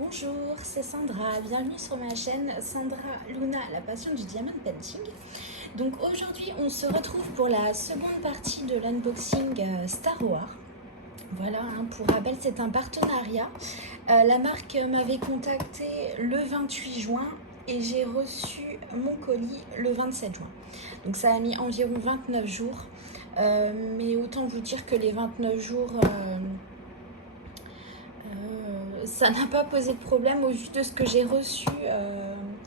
Bonjour, c'est Sandra, bienvenue sur ma chaîne Sandra Luna, la passion du diamond painting. Donc aujourd'hui on se retrouve pour la seconde partie de l'unboxing Star Wars. Voilà, pour rappel c'est un partenariat. La marque m'avait contacté le 28 juin et j'ai reçu mon colis le 27 juin. Donc ça a mis environ 29 jours. Mais autant vous dire que les 29 jours... ça n'a pas posé de problème au vu de ce que j'ai reçu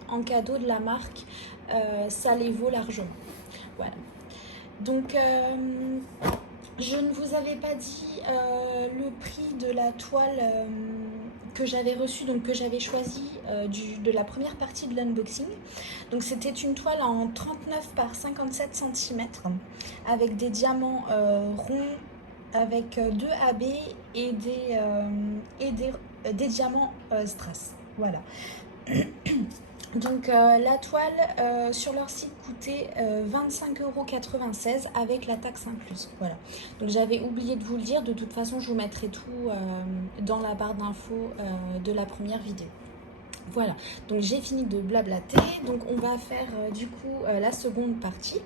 en cadeau de la marque. Ça les vaut largement. Voilà. Donc, je ne vous avais pas dit le prix de la toile que j'avais reçue, donc que j'avais choisi de la première partie de l'unboxing. Donc, c'était une toile en 39 par 57 cm avec des diamants ronds, avec 2 AB et des diamants strass. Voilà. Donc la toile sur leur site coûtait 25,96 € avec la taxe incluse. Voilà. Donc j'avais oublié de vous le dire. De toute façon, je vous mettrai tout dans la barre d'infos de la première vidéo. Voilà, donc j'ai fini de blablater. Donc on va faire du coup la seconde partie.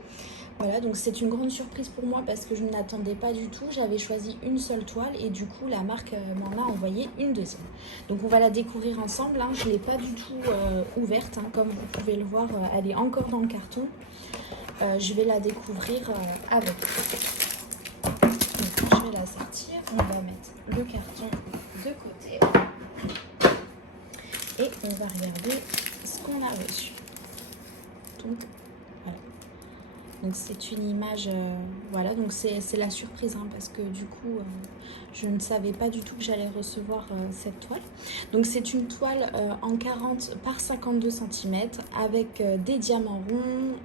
Voilà, donc c'est une grande surprise pour moi parce que je ne l'attendais pas du tout. J'avais choisi une seule toile et du coup la marque m'en a envoyé une deuxième. Donc on va la découvrir ensemble. Je ne l'ai pas du tout ouverte, comme vous pouvez le voir, elle est encore dans le carton. Je vais la découvrir avec. Donc je vais la sortir, on va mettre le carton de côté et on va regarder ce qu'on a reçu. Donc voilà. Donc c'est une image, voilà, donc c'est la surprise parce que du coup je ne savais pas du tout que j'allais recevoir cette toile. Donc c'est une toile en 40 par 52 cm avec des diamants ronds,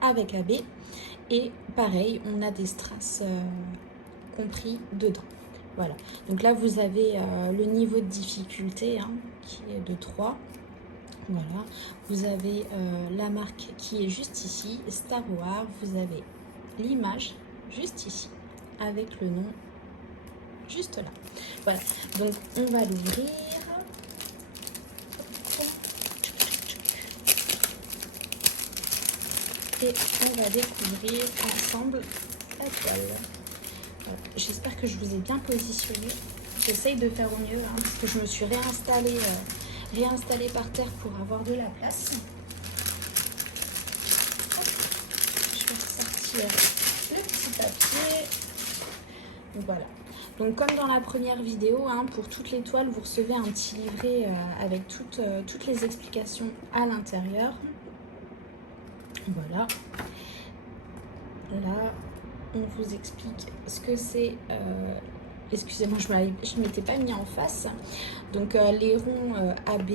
avec AB et pareil on a des strass compris dedans. Voilà, donc là vous avez le niveau de difficulté qui est de 3. Voilà, vous avez la marque qui est juste ici, Star Wars. Vous avez l'image juste ici, avec le nom juste là. Voilà, donc on va l'ouvrir. Et on va découvrir ensemble la toile. Voilà. J'espère que je vous ai bien positionné. J'essaye de faire au mieux parce que je me suis réinstallée par terre pour avoir de la place. Je vais sortir le petit papier. Donc voilà. Donc comme dans la première vidéo, pour toutes les toiles, vous recevez un petit livret avec toutes les explications à l'intérieur. Voilà. Là, on vous explique ce que c'est. Excusez-moi, je ne m'étais pas mis en face. Donc les ronds AB,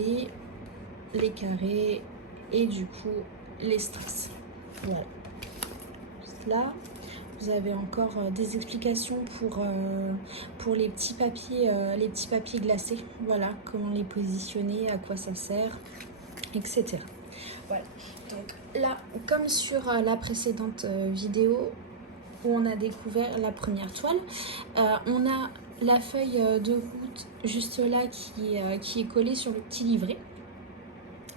les carrés et du coup les strass. Voilà. Là, vous avez encore des explications pour les petits papiers glacés. Voilà, comment les positionner, à quoi ça sert, etc. Voilà. Donc là, comme sur la précédente vidéo où on a découvert la première toile, on a la feuille de route juste là qui est collée sur le petit livret.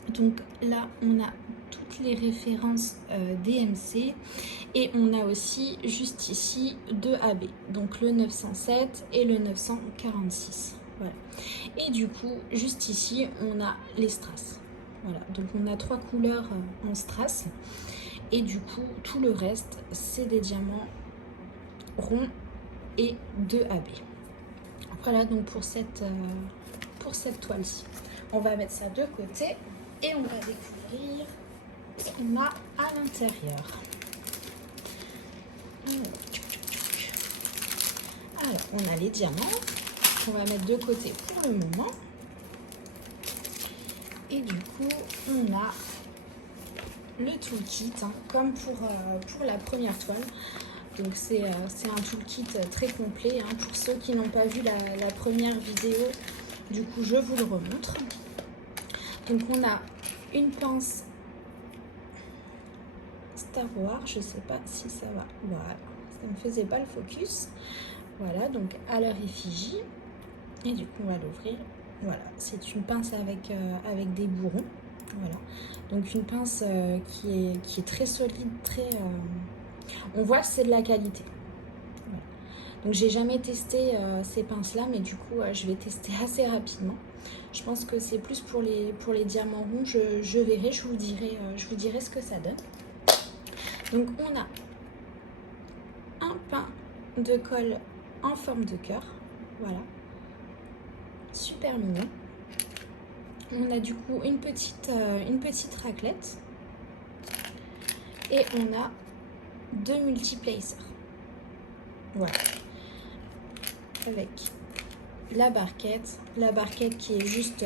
Donc là, on a toutes les références DMC et on a aussi juste ici 2 AB, donc le 907 et le 946. Voilà. Et du coup, juste ici, on a les strass. Voilà, donc on a 3 couleurs en strass et du coup, tout le reste, c'est des diamants ronds et 2 AB. Voilà donc pour cette toile-ci. On va mettre ça de côté et on va découvrir ce qu'on a à l'intérieur. Alors, on a les diamants qu'on va mettre de côté pour le moment. Et du coup, on a le toolkit, comme pour la première toile. Donc c'est un toolkit très complet pour ceux qui n'ont pas vu la première vidéo. Du coup, je vous le remontre. Donc on a une pince Star Wars, je sais pas si ça va. Voilà, ça ne faisait pas le focus. Voilà, donc à leur effigie. Et du coup, on va l'ouvrir Voilà, c'est une pince avec des bourrons. Voilà, donc une pince qui est très solide, on voit que c'est de la qualité. Voilà. Donc j'ai jamais testé ces pinces là, mais du coup je vais tester assez rapidement. Je pense que c'est plus pour les diamants ronds. Je verrai, je vous dirai ce que ça donne. Donc on a un pain de colle en forme de cœur. Voilà, super mignon. On a du coup une petite raclette. Et on a 2 multiplacers. Voilà. Avec la barquette qui est juste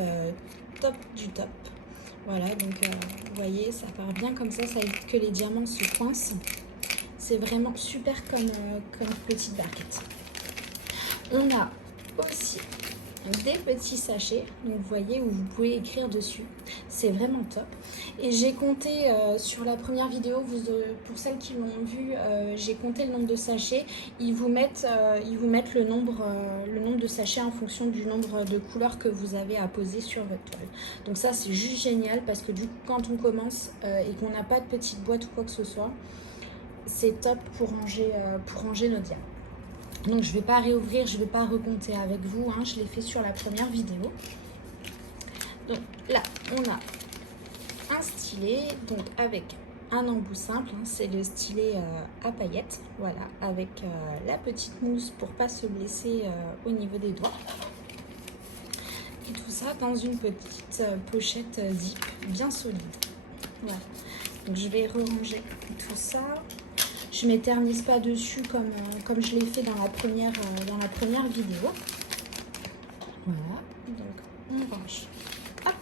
top du top. Voilà, donc vous voyez, ça part bien comme ça évite que les diamants se coincent. C'est vraiment super comme petite barquette. On a aussi des petits sachets, donc vous voyez, où vous pouvez écrire dessus. C'est vraiment top. Et j'ai compté sur la première vidéo, pour celles qui l'ont vu, j'ai compté le nombre de sachets. Ils vous mettent le nombre de sachets en fonction du nombre de couleurs que vous avez à poser sur votre toile. Donc ça, c'est juste génial parce que du coup, quand on commence et qu'on n'a pas de petite boîte ou quoi que ce soit, c'est top pour ranger nos diamants. Donc je ne vais pas réouvrir, je ne vais pas recompter avec vous, hein, je l'ai fait sur la première vidéo. Donc là, on a un stylet, donc avec un embout simple, hein, c'est le stylet à paillettes, voilà, avec la petite mousse pour pas se blesser au niveau des doigts. Et tout ça dans une petite pochette zip bien solide. Voilà. Donc je vais ranger tout ça. Je ne m'éternise pas dessus comme je l'ai fait dans la première vidéo. Voilà, donc on range. Hop.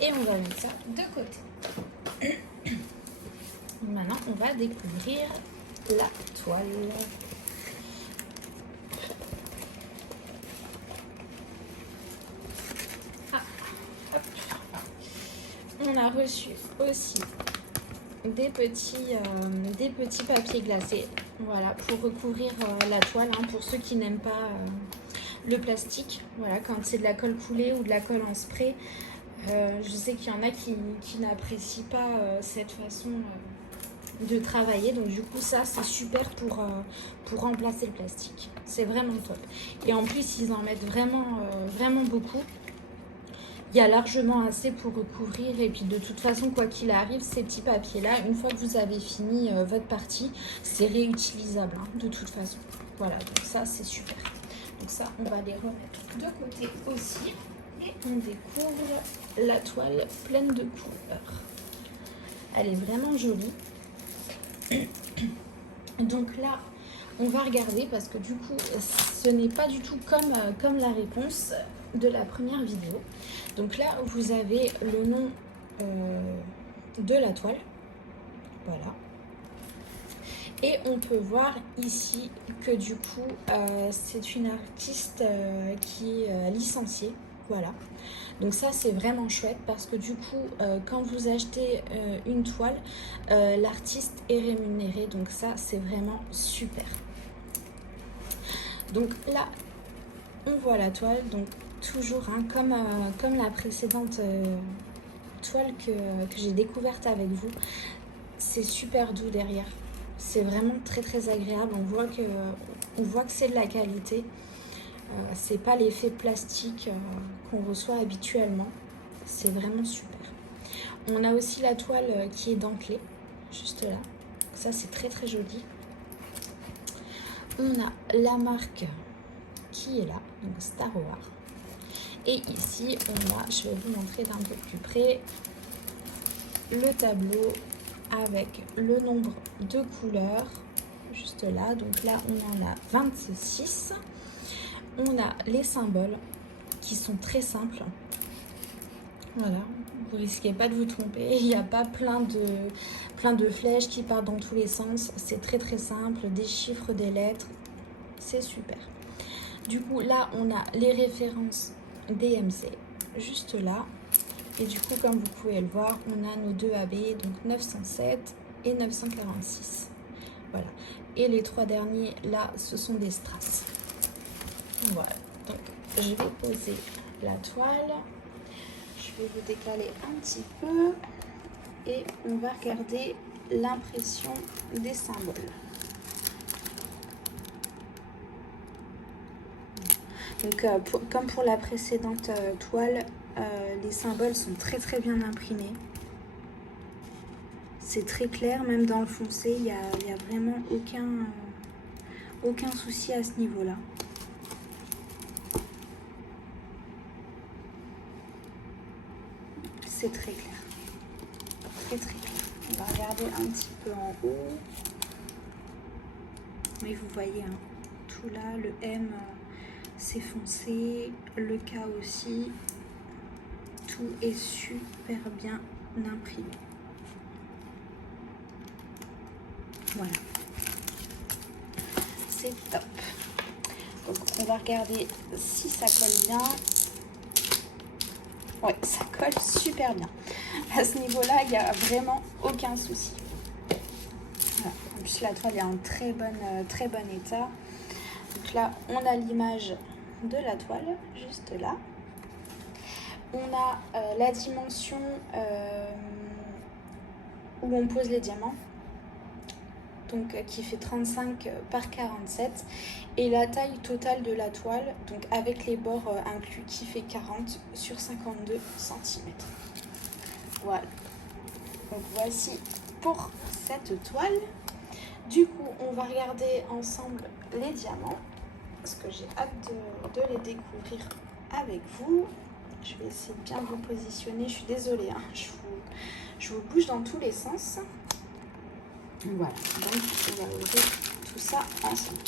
Et on va mettre ça de côté. Maintenant, on va découvrir la toile. Ah, hop. On a reçu aussi des petits papiers glacés, voilà, pour recouvrir la toile, hein, pour ceux qui n'aiment pas le plastique. Voilà, quand c'est de la colle coulée ou de la colle en spray, je sais qu'il y en a qui n'apprécient pas cette façon de travailler. Donc du coup, ça, c'est super pour remplacer le plastique. C'est vraiment top. Et en plus, ils en mettent vraiment beaucoup. Il y a largement assez pour recouvrir. Et puis de toute façon, quoi qu'il arrive, ces petits papiers-là, une fois que vous avez fini votre partie, c'est réutilisable, hein, de toute façon. Voilà, donc ça, c'est super. Donc ça, on va les remettre de côté aussi. Et on découvre la toile pleine de couleurs. Elle est vraiment jolie. Donc là, on va regarder parce que du coup, ce n'est pas du tout comme la réponse de la première vidéo. Donc là, vous avez le nom de la toile. Voilà. Et on peut voir ici que du coup, c'est une artiste qui est licenciée. Voilà. Donc ça, c'est vraiment chouette parce que du coup, quand vous achetez une toile, l'artiste est rémunéré. Donc ça, c'est vraiment super. Donc là, on voit la toile. Donc toujours, hein, comme la précédente toile que j'ai découverte avec vous. C'est super doux derrière. C'est vraiment très agréable. On voit que c'est de la qualité. C'est pas l'effet plastique qu'on reçoit habituellement. C'est vraiment super. On a aussi la toile qui est dentelée, juste là. Ça, c'est très joli. On a la marque qui est là, donc Star Wars. Et ici, on a, je vais vous montrer d'un peu plus près, le tableau avec le nombre de couleurs, juste là. Donc là, on en a 26. On a les symboles qui sont très simples. Voilà, vous risquez pas de vous tromper. Il n'y a pas plein de flèches qui partent dans tous les sens. C'est très simple, des chiffres, des lettres. C'est super. Du coup, là, on a les références DMC, juste là. Et du coup, comme vous pouvez le voir, on a nos deux AB, donc 907 et 946. Voilà. Et les trois derniers, là, ce sont des strass. Voilà. Donc, je vais poser la toile. Je vais vous décaler un petit peu et on va regarder l'impression des symboles. Donc comme pour la précédente toile, les symboles sont très très bien imprimés. C'est très clair, même dans le foncé, il n'y a vraiment aucun souci à ce niveau-là. C'est très clair, très très clair. On va regarder un petit peu en haut. Mais vous voyez, hein, tout là, le M, c'est foncé, le K aussi. Tout est super bien imprimé. Voilà. C'est top. Donc on va regarder si ça colle bien. Oui, ça colle super bien. À ce niveau-là, il n'y a vraiment aucun souci. Voilà. En plus, la toile est en très bon état. Donc là, on a l'image de la toile, juste là. On a la dimension où on pose les diamants. Donc qui fait 35 par 47 et la taille totale de la toile, donc avec les bords inclus, qui fait 40 sur 52 cm. Voilà, donc voici pour cette toile. Du coup, on va regarder ensemble les diamants parce que j'ai hâte de les découvrir avec vous. Je vais essayer de bien vous positionner, je suis désolée, hein, je vous bouge dans tous les sens. Voilà, donc on va ouvrir tout ça ensemble.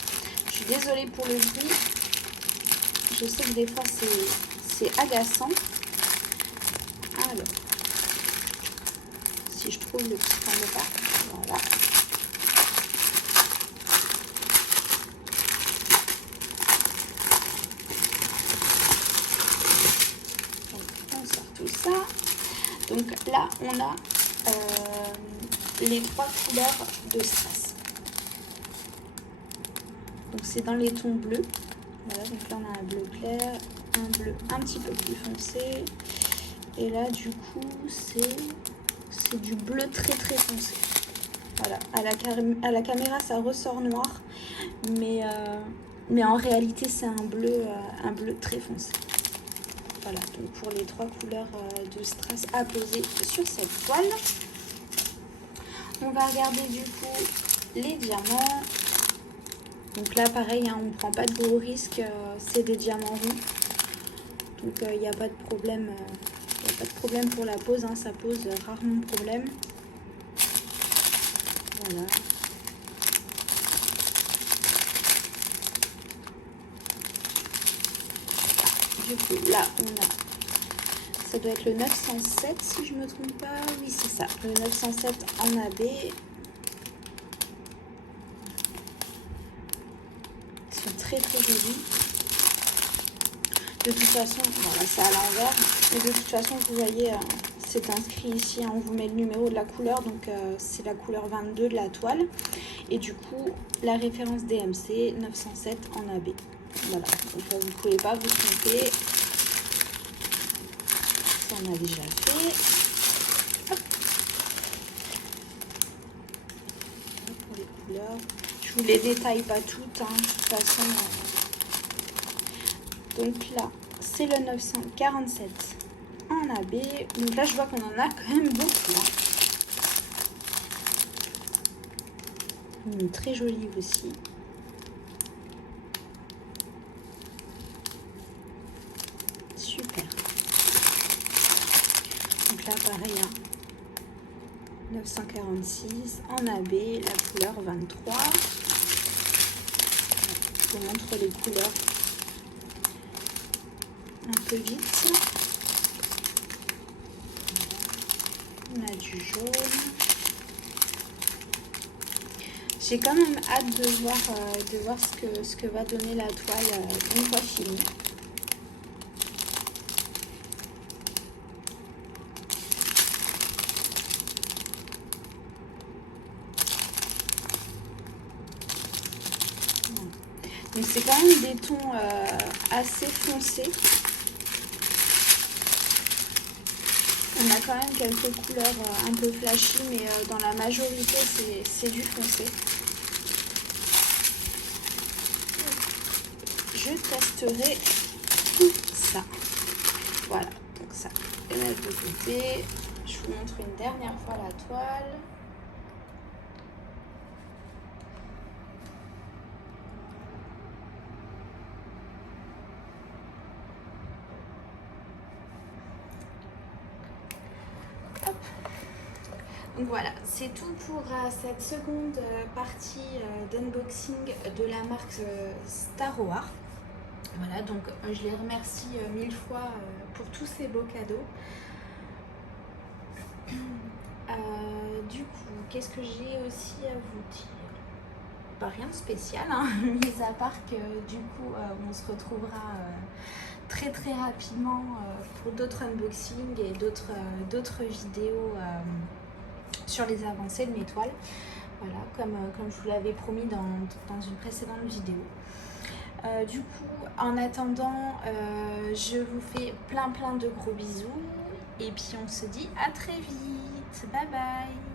Je suis désolée pour le bruit. Je sais que des fois c'est agaçant. Alors, si je trouve le petit point de part, voilà. Donc on sort tout ça. Donc là on a les 3 couleurs de strass. Donc c'est dans les tons bleus. Voilà, donc là on a un bleu clair, un bleu un petit peu plus foncé. Et là du coup c'est du bleu très très foncé. Voilà, à la caméra ça ressort noir, mais en réalité c'est un bleu très foncé. Voilà, donc pour les 3 couleurs de strass à poser sur cette toile. On va regarder du coup les diamants. Donc là pareil, hein, on ne prend pas de gros risques, c'est des diamants ronds. Donc il n'y a pas de problème. Il n'y a pas de problème pour la pose, hein, ça pose rarement de problème. Voilà. Du coup là on a, ça doit être le 907 si je ne me trompe pas. Oui c'est ça, le 907 en AB. Très très joli. De toute façon, voilà, c'est à l'envers. Mais de toute façon, vous voyez, c'est inscrit ici. Hein, on vous met le numéro de la couleur. Donc, c'est la couleur 22 de la toile. Et du coup, la référence DMC 907 en AB. Voilà. Donc, vous ne pouvez pas vous tromper. Ça, on a déjà fait. Hop. Pour les couleurs. Je vous les détaille pas toutes, hein, de toute façon. Donc là, c'est le 947 en AB. Donc là, je vois qu'on en a quand même beaucoup. Hein. Très jolie aussi. Super. Donc là, pareil, hein. 946 en AB, la couleur 23. Je vous montre les couleurs un peu vite. On a du jaune. J'ai quand même hâte de voir ce que va donner la toile une fois finie. Donc c'est quand même des tons assez foncés. On a quand même quelques couleurs un peu flashy, mais dans la majorité, c'est du foncé. Je testerai tout ça. Voilà, donc ça, je vais mettre de côté. Je vous montre une dernière fois la toile. Hop. Donc voilà, c'est tout pour cette seconde partie d'unboxing de la marque Star Wars. Voilà, donc je les remercie 1000 fois pour tous ces beaux cadeaux. Du coup, qu'est-ce que j'ai aussi à vous dire? Pas rien de spécial, hein, mis à part que du coup, on se retrouvera très très rapidement pour d'autres unboxings et d'autres vidéos sur les avancées de mes toiles. Voilà, comme je vous l'avais promis dans une précédente vidéo. Du coup, en attendant, je vous fais plein de gros bisous et puis on se dit à très vite. Bye bye.